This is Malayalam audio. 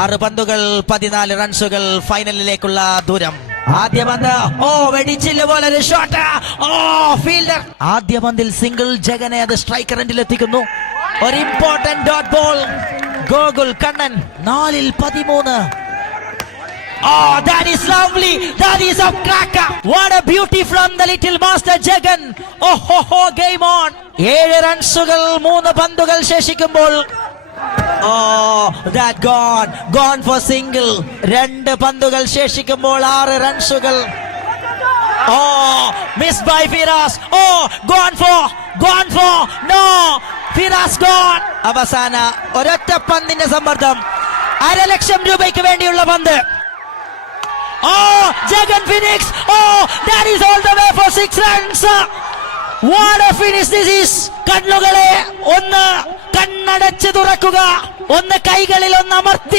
6 പന്തുകൾ 14 റൺസുകൾ ഫൈനലിലേക്കുള്ള ദൂരം. ആദ്യ പന്ത് വെടിച്ചില്ല പോലെ ഒരു ഷോട്ട്. ഫീൽഡർ ആദ്യ പന്തിൽ സിംഗിൾ. ജഗനെ അത് സ്ട്രൈക്കർ എൻഡിൽ എത്തിക്കുന്നു. ഒരു important dot ball. Gokul Kannan 4 ൽ 13. That is lovely. That is a cracker. What a beauty from the little master Jagan. Game on. 7 റൺസുകൾ 3 പന്തുകൾ ശേഷിക്കുമ്പോൾ that gone for single. 2 പന്തുകൾ ശേഷിക്കുമ്പോൾ 6 റൺസുകൾ. Missed by Firas. Gone for. No. Firas gone. അവസാന ഒരൊറ്റ പന്തിന്റെ സമ്മർദ്ദം. 1.5 ലക്ഷം രൂപയ്ക്ക് വേണ്ടിയുള്ള പന്ത്. Jagan Phoenix. That is all the way for 6 runs. What a finish this is. കണ്ണുകളെ ഒന്ന് കണ്ണടച്ച് തുറക്കുക. ഒന്ന് കൈകളിൽ ഒന്ന് അമർത്തി